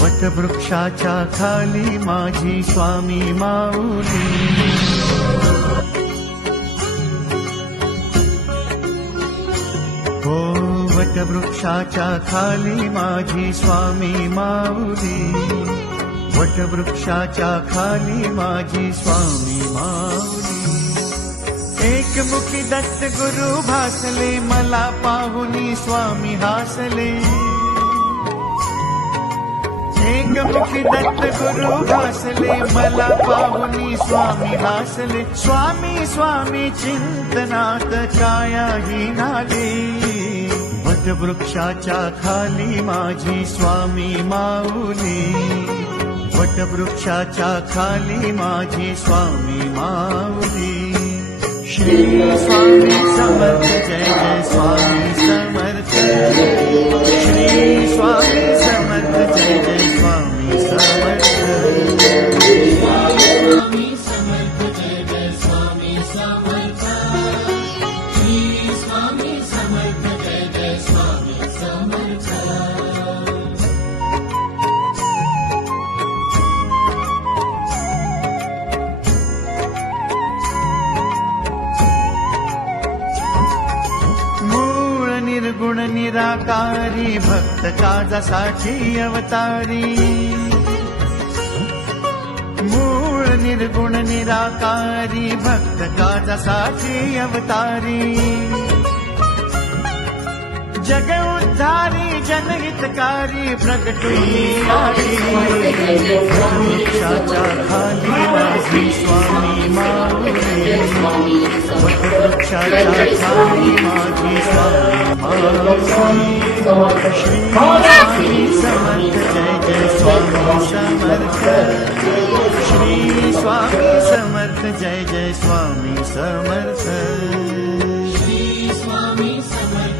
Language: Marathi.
वटवृक्षाच्या खाली माझी स्वामी माऊली. हो वटवृक्षाच्या खाली माझी स्वामी माऊली. वटवृक्षाच्या खाली माझी स्वामी माऊली. एकमुखी दत्त गुरु भासले मला पाहुनी स्वामी हासले. एकमुखी दत्त गुरु भासले मला पाहुनी स्वामी हासले. स्वामी स्वामी चिंतनात कायाही नाले. वटवृक्षाच्या खाली माझी स्वामी माऊली. वटवृक्षाच्या खाली माझी स्वामी माऊली. श्री स्वामी समर्थ जय जय स्वामी समर्थ. श्री स्वामी समर्थ जय जय स्वामी समर्थ. स्वामी समर्थ जय जय स्वामी समर्थ. श्री स्वामी समर्थ जय जय स्वामी समर्थ. निर्गुण निराकारी भक्त काजासाठी अवतारी. मूळ निर्गुण निराकारी भक्त काजासाठी अवतारी. जग उद्धारी जनहितकारी प्रगटुनी आली. वटवृक्षाच्या खाली माझी स्वामी माऊली. वटवृक्षाच्या खाली माझी स्वामी माऊली. श्री स्वामी समर्थ जय जय स्वामी समर्थ. श्री स्वामी समर्थ जय जय स्वामी समर्थ. श्री स्वामी समर्थ